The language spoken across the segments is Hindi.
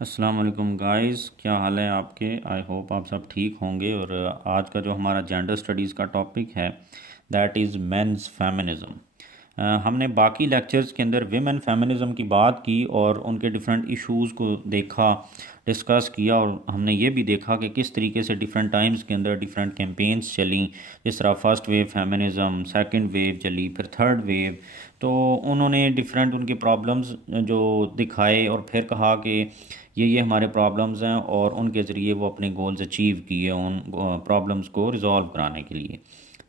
अस्सलाम वालेकुम गाइस, क्या हाल है आपके। आई होप आप सब ठीक होंगे। और आज का जो हमारा जेंडर स्टडीज़ का टॉपिक है दैट इज़ मेंस फेमिनिज़म। हमने बाकी लेक्चर्स के अंदर विमेन फेमिनिज़म की बात की और उनके डिफरेंट इश्यूज़ को देखा, डिस्कस किया, और हमने ये भी देखा कि किस तरीके से डिफरेंट टाइम्स के अंदर डिफरेंट कैंपेन्स चली। जिस तरह first wave feminism, second wave चली, फिर थर्ड वेव। तो उन्होंने डिफरेंट उनके प्रॉब्लम्स जो दिखाए और फिर कहा कि ये हमारे प्रॉब्लम्स हैं, और उनके ज़रिए वो अपने गोल्स अचीव किए उन प्रॉब्लम्स को रिजॉल्व कराने के लिए।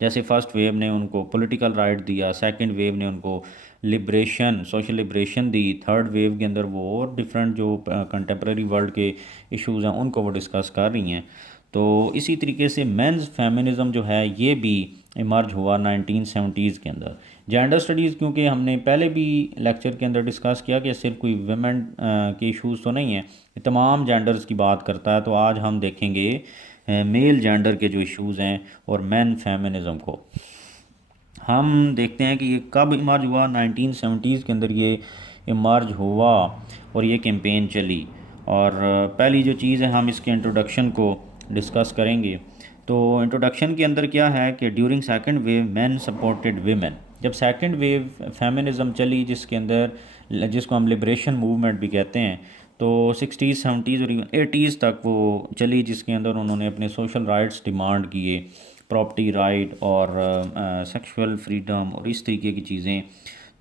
जैसे फ़र्स्ट वेव ने उनको पॉलिटिकल राइट दिया, सेकंड वेव ने उनको लिब्रेशन, सोशल लिब्रेशन दी, थर्ड वेव के अंदर वो और डिफरेंट जो कंटेम्प्रेरी वर्ल्ड के इश्यूज़ हैं उनको वो डिस्कस कर रही हैं। तो इसी तरीके से मेंस फेमिनिज़म जो है ये भी इमर्ज हुआ 1970s के अंदर। जेंडर स्टडीज़ क्योंकि हमने पहले भी लेक्चर के अंदर डिस्कस किया कि सिर्फ कोई वुमेन के इश्यूज़ तो नहीं हैं, ये तमाम जेंडर्स की बात करता है। तो आज हम देखेंगे मेल जेंडर के जो इश्यूज़ हैं और मेन फेमिनिज़म को। हम देखते हैं कि ये कब इमर्ज हुआ। 1970s के अंदर ये इमर्ज हुआ और ये कैंपेन चली। और पहली जो चीज़ है, हम इसके इंट्रोडक्शन को डिस्कस करेंगे। तो इंट्रोडक्शन के अंदर क्या है कि during second wave man supported women. जब सेकंड वेव फेमिनिज़म चली, जिसके अंदर जिसको हम लिबरेशन मूवमेंट भी कहते हैं, तो 60s 70s और इवन 80s तक वो चली, जिसके अंदर उन्होंने अपने सोशल राइट्स डिमांड किए, प्रॉपर्टी राइट और सेक्सुअल फ्रीडम और इस तरीके की चीज़ें।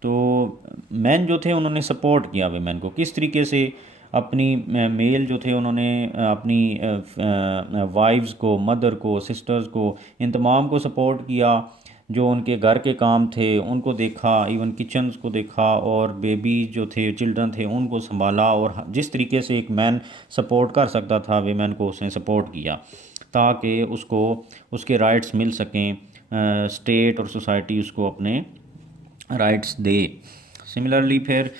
तो मैन जो थे उन्होंने सपोर्ट किया वेमेन को किस तरीके से। अपनी मेल जो थे उन्होंने अपनी वाइफ्स को, मदर को, सिस्टर्स को, इन तमाम को सपोर्ट किया। जो उनके घर के काम थे उनको देखा, इवन किचन्स को देखा, और बेबी जो थे, चिल्ड्रन थे, उनको संभाला। और जिस तरीके से एक मैन सपोर्ट कर सकता था वेमेन को, उसने सपोर्ट किया ताकि उसको उसके राइट्स मिल सकें, स्टेट और सोसाइटी उसको अपने राइट्स दे। सिमिलरली फिर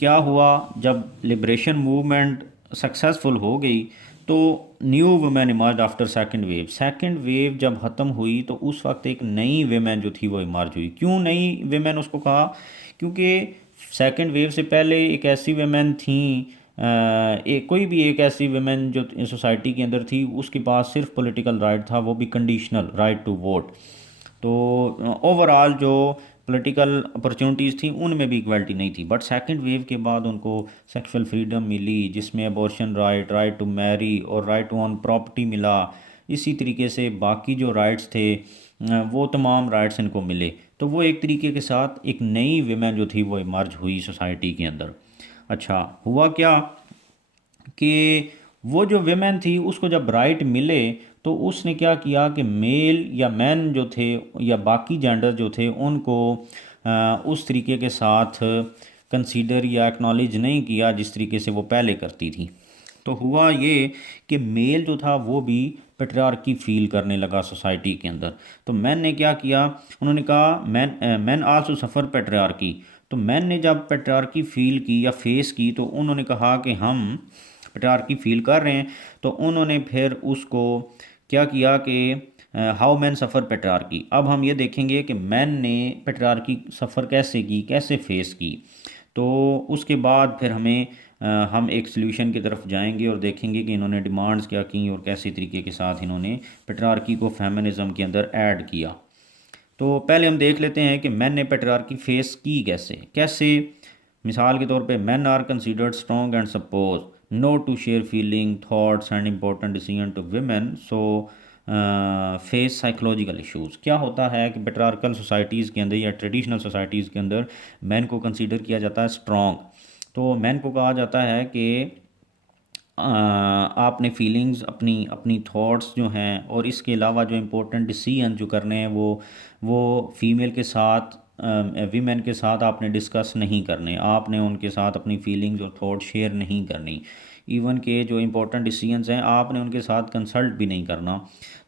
क्या हुआ, जब लिबरेशन मूवमेंट सक्सेसफुल हो गई तो new women emerge after second wave. Second wave जब ख़त्म हुई तो उस वक्त एक नई वेमेन जो थी वो इमर्ज हुई। क्यों नई वेमेन उसको कहा? क्योंकि सेकंड वेव से पहले एक ऐसी वेमेन थी, एक कोई भी एक ऐसी वेमेन जो सोसाइटी के अंदर थी, उसके पास सिर्फ पॉलिटिकल राइट था, वो भी कंडीशनल राइट टू वोट। तो ओवरऑल जो पॉलिटिकल अपॉर्चुनिटीज़ थी उनमें भी इक्वलिटी नहीं थी। बट सेकंड वेव के बाद उनको सेक्सुअल फ्रीडम मिली, जिसमें abortion right, right to marry और राइट टू ऑन प्रॉपर्टी मिला। इसी तरीके से बाकी जो राइट्स थे वो तमाम राइट्स इनको मिले। तो वो एक तरीके के साथ एक नई विमेन जो थी वो इमर्ज हुई सोसाइटी के अंदर। अच्छा, हुआ क्या कि वो जो वेमेन थी उसको जब राइट मिले तो उसने क्या किया कि मेल या मैन जो थे या बाकी जेंडर जो थे उनको उस तरीके के साथ कंसीडर या एक्नॉलेज नहीं किया जिस तरीके से वो पहले करती थी। तो हुआ ये कि मेल जो था वो भी पेट्रियार्की फील करने लगा सोसाइटी के अंदर। तो मैन ने क्या किया, उन्होंने कहा मैन आल्सो सफ़र पेट्रियार्की। तो मैन ने जब पेट्रियार्की फील की या फेस की तो उन्होंने कहा कि हम पेट्रियार्की फील कर रहे हैं। तो उन्होंने फिर उसको क्या किया कि हाउ मैन सफ़र पेट्रियार्की। अब हम ये देखेंगे कि मैन ने पेट्रियार्की सफ़र कैसे की, कैसे फेस की। तो उसके बाद फिर हम एक सल्यूशन की तरफ जाएंगे और देखेंगे कि इन्होंने डिमांड्स क्या की और कैसे तरीके के साथ इन्होंने पेट्रियार्की को फेमिनिज़म के अंदर ऐड किया। तो पहले हम देख लेते हैं कि मैन ने पेट्रियार्की फेस की कैसे कैसे। मिसाल के तौर पे men are considered strong and suppose no to share feeling thoughts and important decision to women, so face psychological issues. क्या होता है कि पेट्रियार्कल सोसाइटीज़ के अंदर या ट्रेडिशनल सोसाइटीज़ के अंदर मैन को कंसीडर किया जाता है स्ट्रॉन्ग। तो मैन को कहा जाता है कि आपने फीलिंग्स, अपनी अपनी थॉट्स जो हैं और इसके अलावा जो इम्पोर्टेंट डिसीजन जो करने हैं वो फीमेल के साथ, वीमेन के साथ आपने डिस्कस नहीं करने, आपने उनके साथ अपनी फीलिंग्स और थॉट शेयर नहीं करनी। इवन के जो इम्पोर्टेंट डिसीजंस हैं आपने उनके साथ कंसल्ट भी नहीं करना।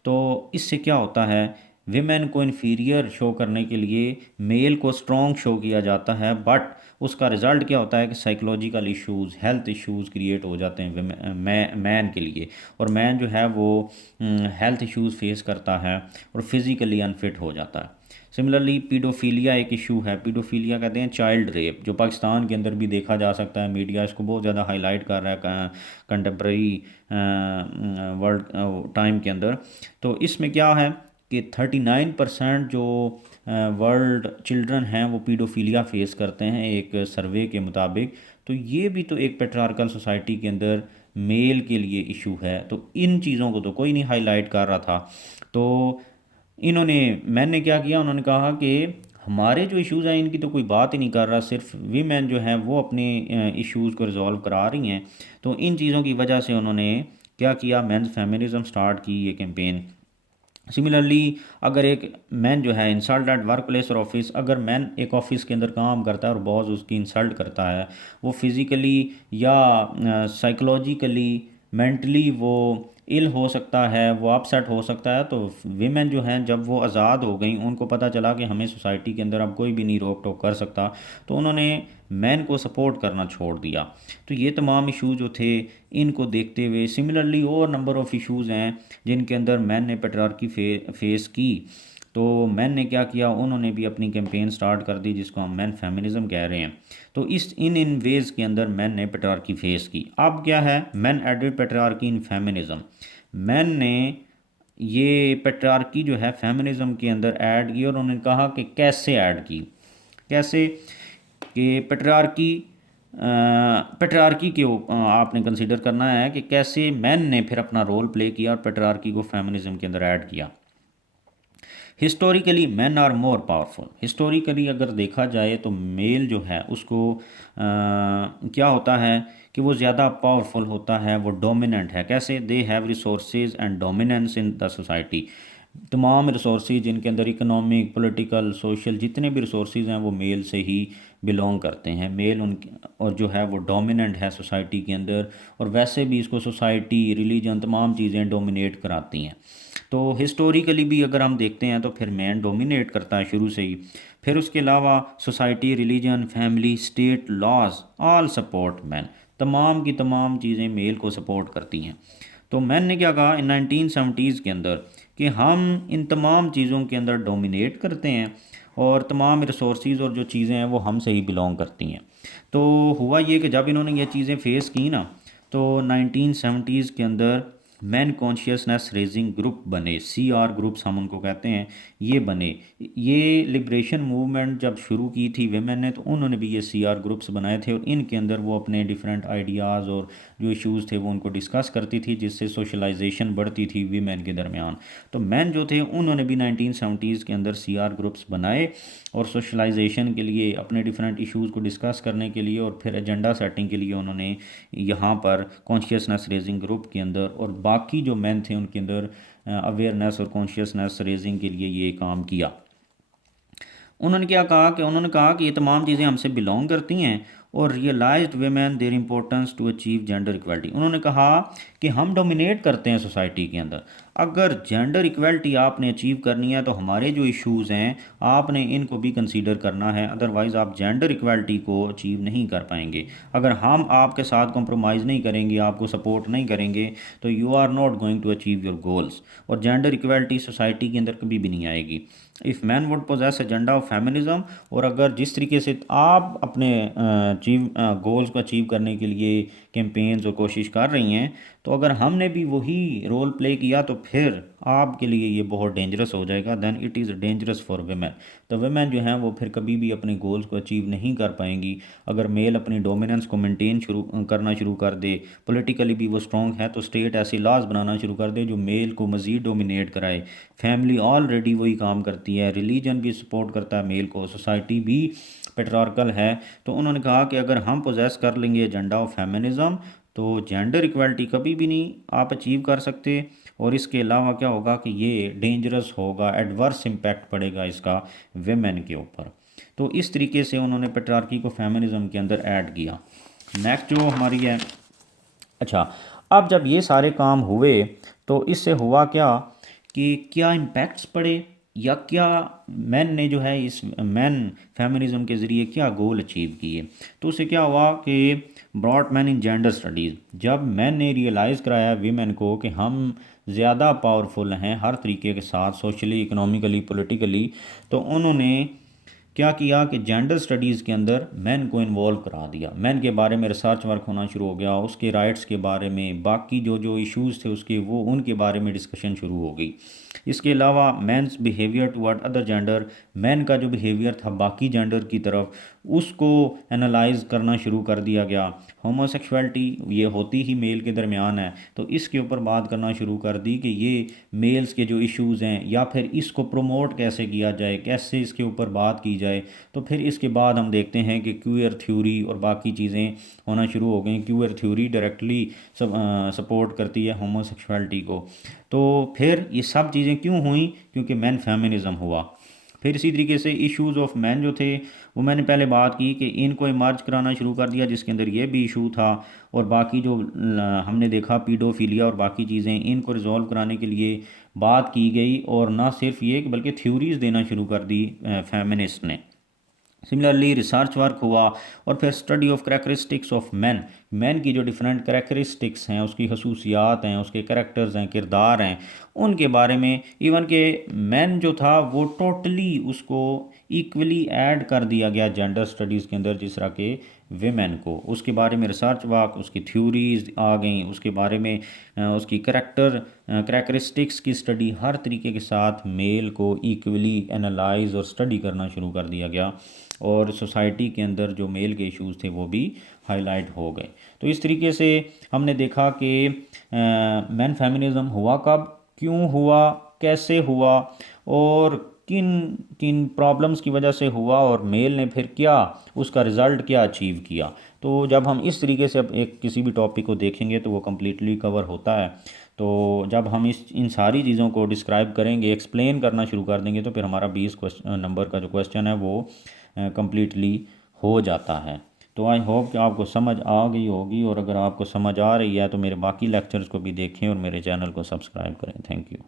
तो इससे क्या होता है, विमेन को इन्फीरियर शो करने के लिए मेल को स्ट्रॉन्ग शो किया जाता है, बट उसका रिज़ल्ट क्या होता है कि psychological issues, health issues create हो जाते हैं मैन के लिए। और मैन जो है वो हेल्थ इश्यूज़ फेस करता है और फिज़िकली अनफिट हो जाता है। सिमिलरली पीडोफीलिया एक इशू है। पीडोफीलिया कहते हैं चाइल्ड रेप, जो पाकिस्तान के अंदर भी देखा जा सकता है। मीडिया इसको बहुत ज़्यादा हाईलाइट कर रहा है कंटेम्प्रेरी वर्ल्ड टाइम के अंदर। तो इसमें क्या है कि 39% जो वर्ल्ड चिल्ड्रन हैं वो पीडोफीलिया फेस करते हैं एक सर्वे के मुताबिक। तो ये भी तो एक पेट्रार्कल सोसाइटी के अंदर मेल के लिए इशू है। तो इन चीज़ों को तो कोई नहीं हाईलाइट कर रहा था। तो इन्होंने मैंने क्या किया, उन्होंने कहा कि हमारे जो इश्यूज़ हैं इनकी तो कोई बात ही नहीं कर रहा, सिर्फ वीमेन जो हैं वो अपने इश्यूज़ को रिजॉल्व करा रही हैं। तो इन चीज़ों की वजह से उन्होंने क्या किया, मेंस फेमिनिज़म स्टार्ट की ये कैंपेन। सिमिलरली अगर एक मैन जो है इंसल्ट एट वर्क प्लेस और ऑफिस, अगर मैन एक ऑफिस के अंदर काम करता है और बॉस उसकी इंसल्ट करता है, वो फिज़िकली या साइकोलॉजिकली मेंटली वो इल हो सकता है, वो अपसेट हो सकता है। तो वीमेन जो हैं जब वो आज़ाद हो गई, उनको पता चला कि हमें सोसाइटी के अंदर अब कोई भी नहीं रोक टोक कर सकता, तो उन्होंने मैन को सपोर्ट करना छोड़ दिया। तो ये तमाम इशू जो थे इनको देखते हुए सिमिलरली और नंबर ऑफ़ इश्यूज़ हैं जिनके अंदर मैन ने पेट्रियार्की फेस की। तो मैन ने क्या किया, उन्होंने भी अपनी कैंपेन स्टार्ट कर दी जिसको हम मैन फेमिनिज़म कह रहे हैं। तो इस इन वेज़ के अंदर मैन ने पेट्रियार्की फेस की। अब क्या है, मैन एडिड पेट्रियार्की इन फेमिनिज़म। मैन ने ये पेट्रियार्की जो है फेमिनिज़म के अंदर ऐड की, और उन्होंने कहा कि कैसे ऐड की, कैसे कि पेट्रियार्की के आपने कंसीडर करना है कि कैसे मैन ने फिर अपना रोल प्ले किया और पेट्रियार्की को फेमिनिज़म के अंदर ऐड किया। Historically men are more powerful. Historically अगर देखा जाए तो मेल जो है उसको क्या होता है कि वो ज़्यादा पावरफुल होता है, वो डोमिनेंट है। कैसे, they have resources and dominance in the society. तमाम रिसोर्सेज जिनके अंदर इकोनॉमिक, पॉलिटिकल, सोशल जितने भी रिसोर्सेज हैं वो मेल से ही बिलोंग करते हैं। मेल उन और जो है वो डोमिनेंट है सोसाइटी के अंदर, और वैसे भी इसको सोसाइटी, रिलीजन, तमाम चीज़ें डोमिनेट कराती हैं। तो हिस्टोरिकली भी अगर हम देखते हैं तो फिर मैन डोमिनेट करता है शुरू से ही। फिर उसके अलावा society, religion, family, state, laws all support men. तमाम की तमाम चीज़ें मेल को सपोर्ट करती हैं। तो मैन ने क्या कहा इन 1970s के अंदर कि हम इन तमाम चीज़ों के अंदर डोमिनेट करते हैं और तमाम रिसोर्सेज और जो चीज़ें हैं वो हमसे ही बिलोंग करती हैं। तो हुआ ये कि जब इन्होंने ये चीज़ें फेस की ना, तो 1970s के अंदर मैन कॉन्शियसनेस रेजिंग ग्रुप बने, CR ग्रुप्स हम उनको कहते हैं, ये बने। ये लिबरेशन मूवमेंट जब शुरू की थी वेमेन ने, तो उन्होंने भी ये CR ग्रुप्स बनाए थे, और इनके अंदर वो अपने डिफरेंट आइडियाज़ और जो इश्यूज़ थे वो उनको डिस्कस करती थी, जिससे सोशलाइजेशन बढ़ती थी वीमेन के दरमियान। तो मैन जो थे उन्होंने भी 1970s के अंदर CR ग्रुप्स बनाए, और सोशलाइजेशन के लिए, अपने डिफरेंट इश्यूज़ को डिस्कस करने के लिए और फिर एजेंडा सेटिंग के लिए उन्होंने यहाँ पर कॉन्शियसनेस रेजिंग ग्रुप के अंदर और बाकी जो मैन थे उनके अंदर अवेयरनेस और कॉन्शियसनेस रेजिंग के लिए ये काम किया। उन्होंने क्या कहा कि उन्होंने कहा कि ये तमाम चीज़ें हमसे बिलोंग करती हैं, और realised women their importance to achieve gender equality. उन्होंने कहा कि हम डोमिनेट करते हैं सोसाइटी के अंदर, अगर जेंडर इक्वलिटी आपने अचीव करनी है तो हमारे जो इश्यूज़ हैं आपने इनको भी कंसीडर करना है, अदरवाइज़ आप जेंडर इक्वलिटी को अचीव नहीं कर पाएंगे। अगर हम आपके साथ कॉम्प्रोमाइज़ नहीं करेंगे, आपको सपोर्ट नहीं करेंगे, तो you are not going to achieve your goals. और जेंडर इक्वलिटी सोसाइटी के अंदर कभी भी नहीं आएगी if men would possess agenda of feminism. और अगर जिस तरीके से आप अपने अचीव गोल्स को अचीव करने के लिए कैंपेन्स और कोशिश कर रही हैं, तो अगर हमने भी वही रोल प्ले किया तो फिर आपके लिए ये बहुत डेंजरस हो जाएगा। Then it is dangerous for women. तो वेमेन जो हैं वो फिर कभी भी अपने गोल्स को अचीव नहीं कर पाएंगी। अगर मेल अपनी डोमिनेंस को मेंटेन करना शुरू कर दे, पॉलिटिकली भी वो स्ट्रॉन्ग है, तो स्टेट ऐसे लॉज बनाना शुरू कर दे जो मेल को मज़ीद डोमिनेट कराए। फैमिली ऑलरेडी वही काम करती है, रिलीजन भी सपोर्ट करता है मेल को, सोसाइटी भी पेट्रार्कल है। तो उन्होंने कहा कि अगर हम पोजेस कर लेंगे एजेंडा ऑफ फेमिनिज्म तो जेंडर इक्वलिटी कभी भी नहीं आप अचीव कर सकते। और इसके अलावा क्या होगा कि ये डेंजरस होगा, एडवर्स इम्पैक्ट पड़ेगा इसका वेमेन के ऊपर। तो इस तरीके से उन्होंने पेट्रार्की को फेमिनिज्म के अंदर ऐड किया। नेक्स्ट जो हमारी है, अच्छा, अब जब ये सारे काम हुए तो इससे हुआ क्या कि क्या इम्पैक्ट्स पड़े, या क्या मैन ने जो है इस मैन फेमिनिज्म के ज़रिए क्या गोल अचीव किए। तो उससे क्या हुआ कि brought man in gender studies, जब मैन ने रियलाइज़ कराया वीमेन को कि हम ज़्यादा पावरफुल हैं हर तरीके के साथ, सोशली, इकोनॉमिकली, पॉलिटिकली, तो उन्होंने क्या किया कि जेंडर स्टडीज़ के अंदर मैन को इन्वॉल्व करा दिया। मैन के बारे में रिसर्च वर्क होना शुरू हो गया, उसके राइट्स के बारे में, बाकी जो जो इश्यूज़ थे उसके, वो उनके बारे में डिस्कशन शुरू हो गई। इसके अलावा men's behaviour toward other gender, men का जो बिहेवियर था बाकी जेंडर की तरफ, उसको एनालाइज करना शुरू कर दिया गया। होमोसेक्सुअलिटी ये होती ही मेल के दरमियान है, तो इसके ऊपर बात करना शुरू कर दी कि ये मेल्स के जो इश्यूज़ हैं, या फिर इसको प्रमोट कैसे किया जाए, कैसे इसके ऊपर बात की जाए। तो फिर इसके बाद हम देखते हैं कि क्यूयर थ्योरी और बाकी चीज़ें होना शुरू हो गई। क्यूयर थ्योरी डायरेक्टली सपोर्ट करती है होमोसेक्सुअलिटी को। तो फिर ये सब चीज़ें क्यों हुई? क्योंकि मैन फेमिनिज़म हुआ। फिर इसी तरीके से इश्यूज़ ऑफ मैन जो थे, वो मैंने पहले बात की कि इनको इमर्ज कराना शुरू कर दिया, जिसके अंदर ये भी इशू था। और बाकी जो हमने देखा पीडोफिलिया और बाकी चीज़ें, इनको रिजॉल्व कराने के लिए बात की गई। और ना सिर्फ ये कि बल्कि थ्योरीज़ देना शुरू कर दी फेमिनिस्ट ने। सिमिलरली रिसर्च वर्क हुआ, और फिर study of characteristics of man, man की जो डिफरेंट करेक्टरिस्टिक्स हैं, उसकी खसूसियात हैं, उसके करैक्टर्स हैं, किरदार हैं, उनके बारे में। इवन के मैन जो था वो टोटली उसको इक्वली ऐड कर दिया गया जेंडर स्टडीज़ के अंदर, जिस तरह के वेमेन को। उसके बारे में रिसर्च वर्क, उसकी थ्योरीज आ गई, उसके बारे में उसकी करेक्टरिस्टिक्स की स्टडी, हर तरीके के साथ मेल को इक्वली एनालाइज और स्टडी करना शुरू कर दिया गया। और सोसाइटी के अंदर जो मेल के इश्यूज़ थे वो भी हाईलाइट हो गए। तो इस तरीके से हमने देखा कि मैन फेमिनिज़म हुआ कब, क्यों हुआ, कैसे हुआ, और किन किन प्रॉब्लम्स की वजह से हुआ, और मेल ने फिर क्या उसका रिज़ल्ट क्या अचीव किया। तो जब हम इस तरीके से अब एक किसी भी टॉपिक को देखेंगे तो वो कम्प्लीटली कवर होता है। तो जब हम इन सारी चीज़ों को डिस्क्राइब करेंगे, एक्सप्लेन करना शुरू कर देंगे, तो फिर हमारा 20 नंबर का जो क्वेश्चन है वो कम्प्लीटली हो जाता है। तो आई होप कि आपको समझ आ गई होगी, और अगर आपको समझ आ रही है तो मेरे बाकी लेक्चर्स को भी देखें और मेरे चैनल को सब्सक्राइब करें। Thank you.